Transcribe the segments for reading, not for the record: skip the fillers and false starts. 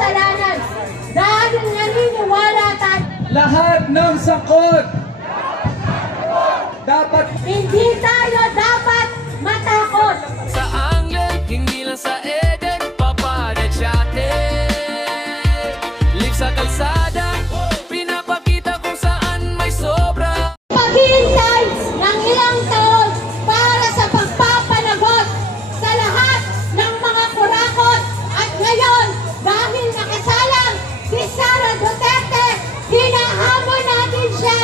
kasalanan. Dahil naniniwala tayo. Lahat ng sangkot dapat Hindi tayo dapat matakot. Sa anglen, hindi lang sa Eden, papadat siya atin. Live sa kalsada, pinapakita kung saan may sobra. Paghihintay ng ilang taon para sa pagpapanagot sa lahat ng mga kurakot. At ngayon, dahil nakasalang si Sara Duterte, hinahamon natin siya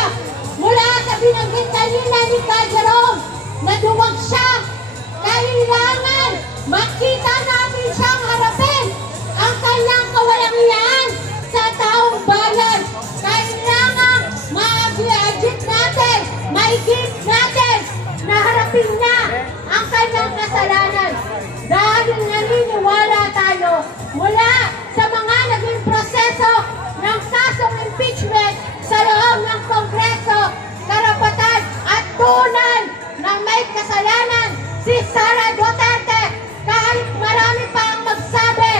mula sa binanggit kanina ni Ka Jerome na duwag siya. Kailangan makita natin siyang harapin ang kanyang kawalang-iyaan sa taong bayan. Kailangan ma-adjust natin, maigit natin na harapin niya ang kanyang kasalanan. Dahil naniniwala tayo mula sa mga naging proseso ng kasong impeachment sa loob ng Kongreso, karapatan at tunay ng may kasalanan si Sara Duterte, kahit marami pa ang magsabi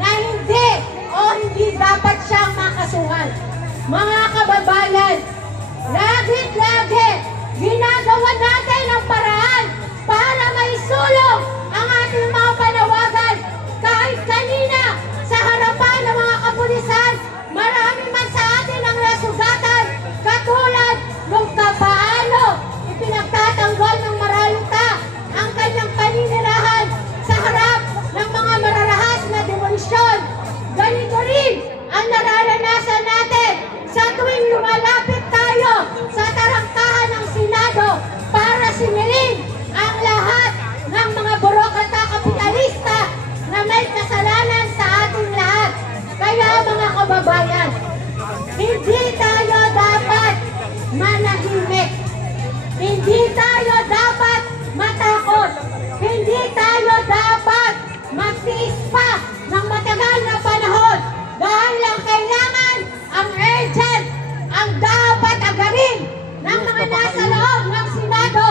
na hindi dapat siyang makasuhan. Mga kababayan, lagi ginagawa natin ang paraan para maisulong ang ating mga panawagan. Kahit kanina sa harapan ng mga kapulisan, marami man sa atin ang nasugatan, katulad nung paano ipinagtatanggol ng marayuta ang kanyang paninirahan sa harap ng mga mararahas na demolisyon. Ganito rin ang nararanasan natin sa tuwing lumalapit tayo sa tarangkahan ng Senado para singilin ang lahat ng mga burokrata kapitalista na may kasalanan sa ating lahat. Kaya mga kababayan, hindi tayo dapat manahimik. Hindi tayo dapat matakot. Hindi tayo dapat magtiis pa ng matagal na panahon. Dahil ang kailangan, ang urgent, ang dapat agarin ng mga nasa loob ng Senado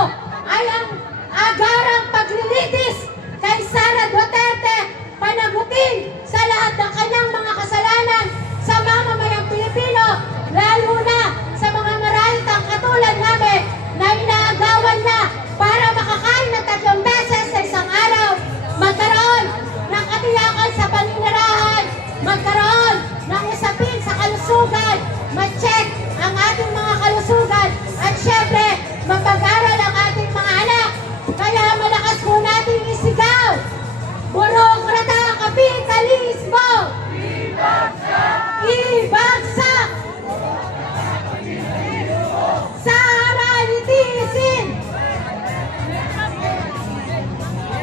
ay ang agarang paglilitis kay Sara Duterte, panagutin sa lahat ng kanyang mga kasalanan sa mamamayang Pilipino, lalo na sa mga maralitang katulad namin na inaagawan na para makakain ng 3 beses sa isang araw, magkaroon ng katiyakan sa paninirahan, magkaroon ng usapin sa kalusugan, ma-check ang ating mga kalusugan, at syempre, mapag-aral ang ating mga anak. Kaya malakas po natin isigaw, burokrata kapitalismo! Ibagsak! Ibagsak! Sara litisin!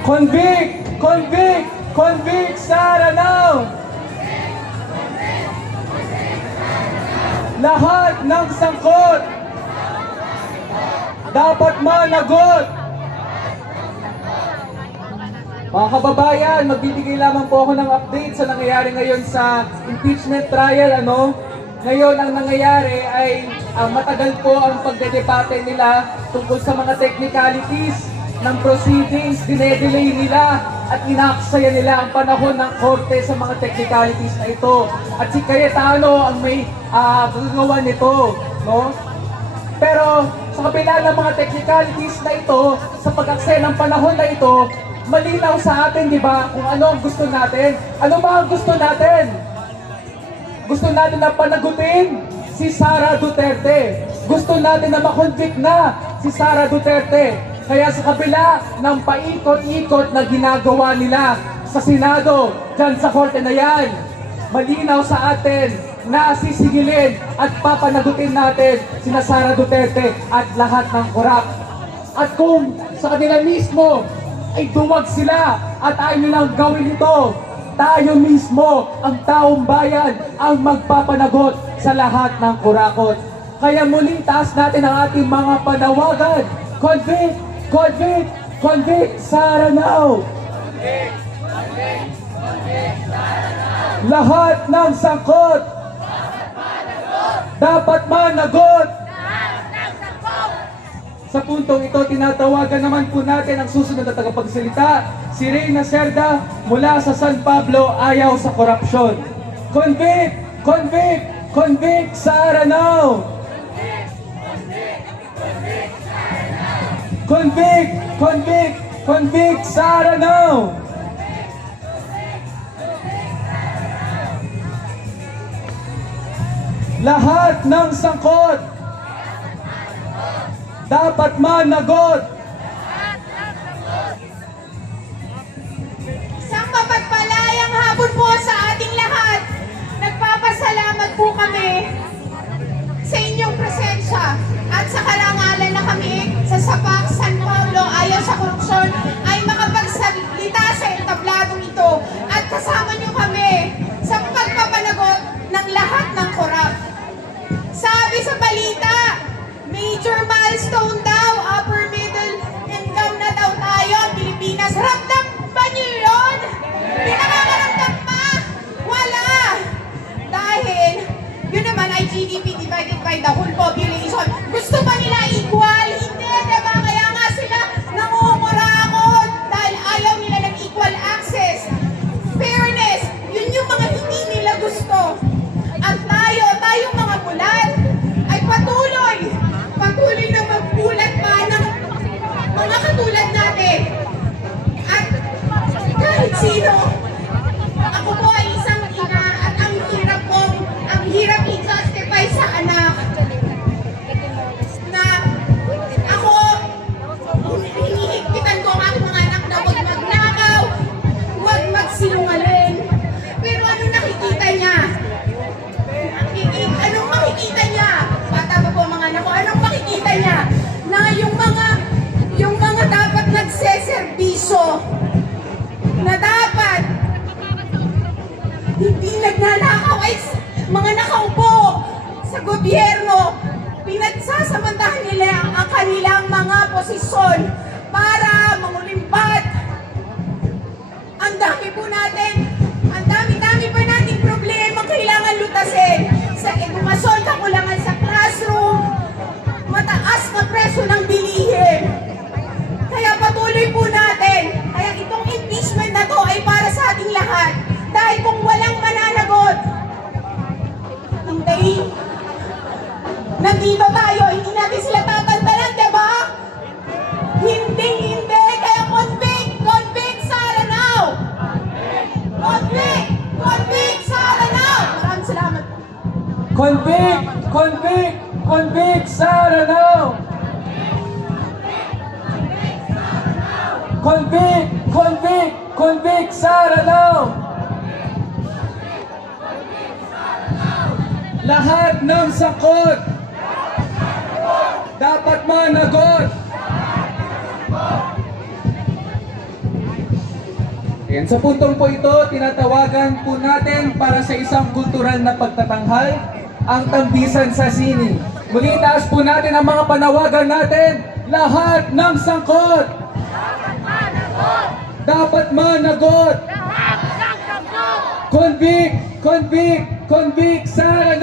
convict, convict, convict Sara now! Lahat ng sangkot dapat managot. Mga kababayan, magbibigay lamang po ako ng update sa nangyayari ngayon sa impeachment trial. Ngayon ang nangyayari ay matagal po ang pagdedebate nila tungkol sa mga technicalities ng proceedings. Dinedelay nila at inaaksaya nila ang panahon ng korte sa mga technicalities na ito. At si Cayetano ang may gagawa nito, no? Pero sa kabila ng mga technicalities na ito, sa pag-aksaya ng panahon na ito, malinaw sa atin, di ba, kung ano ang gusto natin. Ano ba ang gusto natin? Gusto natin na panagutin si Sara Duterte. Gusto natin na makonvict na si Sara Duterte. Kaya sa kabila ng paikot-ikot na ginagawa nila sa Senado, dyan sa korte na yan, malinaw sa atin na sisigilin at papanagutin natin sina Sara Duterte at lahat ng korap. At kung sa kanila mismo ay duwag sila at ayaw nilang gawin ito, tayo mismo, ang taong bayan, ang magpapanagot sa lahat ng kurakot. Kaya muling taas natin ang ating mga panawagan. Convict! Convict! Convict Sara now! Convict! Convict! Convict Sara now! Lahat ng sangkot dapat managot! Sa puntong ito, tinatawagan naman po natin ang susunod na tagapagsalita, si Reyna Cerda mula sa San Pablo, Ayaw sa Korupsyon. Convict! Convict! Convict Sara now! Convict! Convict! Convict Sara now! Lahat ng sangkot dapat managot. Isang mapagpalayang hapon po sa ating lahat. Nagpapasalamat po kami sa inyong presensya at sa karangalan na kami sa Sapak San Pablo ayaw sa korupsyon ay makapagsalita sa entabladong ito at kasama niyo kami sa pagpapanagot ng lahat ng korap. Sabi sa balita, major milestone daw, upper middle income na daw tayo, Pilipinas. Ramdam ba niyo yun? Pinakakaramdam pa? Wala! Dahil, yun naman ay GDP divided by the whole population. Gusto ba nila equal? Hindi, diba? Kaya nga sila nangungurakot dahil ayaw nila ng equal access. Fairness, yun yung mga hindi nila gusto. At tayong mga bulan, ay patuloy na magbulat pa ng mga katulad natin. At kahit sino, ako po ay isang ina at ang hirap i-justify sa anak na ako, hinihigpitan ko ang aking mga anak na huwag magnakaw, huwag magsinungaling. Pero anong nakikita niya? Anong makikita niya? Bata pa po mga anak ko, anong makikita niya? Na yung mga dapat nagseservisyo, na dapat hindi nagnanakaw ay mga nakaupo sa gobyerno, pinagsasamantahan nila ang kanilang mga posisyon para mangulimbat. Ang dami pa nating problema kailangan lutasin. Sa edukasyon, kakulangan sa classroom, mataas na presyo ng bilihin. Kaya patuloy po natin. Kaya itong impeachment na to ay para sa ating lahat. Dahil kung walang mananagot, hindi, nandito tayo, hindi natin sila tatantanan, diba? Hindi. Kaya convict Sara now! Convict Sara now! Maraming salamat. Convict! Convict! Convict Sara now! Convict! Convict! Convict Sara now! Lahat ng sakot dapat managot. Ayan, sa puntong po ito, tinatawagan po natin para sa isang kultural na pagtatanghal ang tambisan sa sining. Muli itaas po natin ang mga panawagan natin. Lahat ng sangkot dapat managot. Convict! Convict! Convict Sara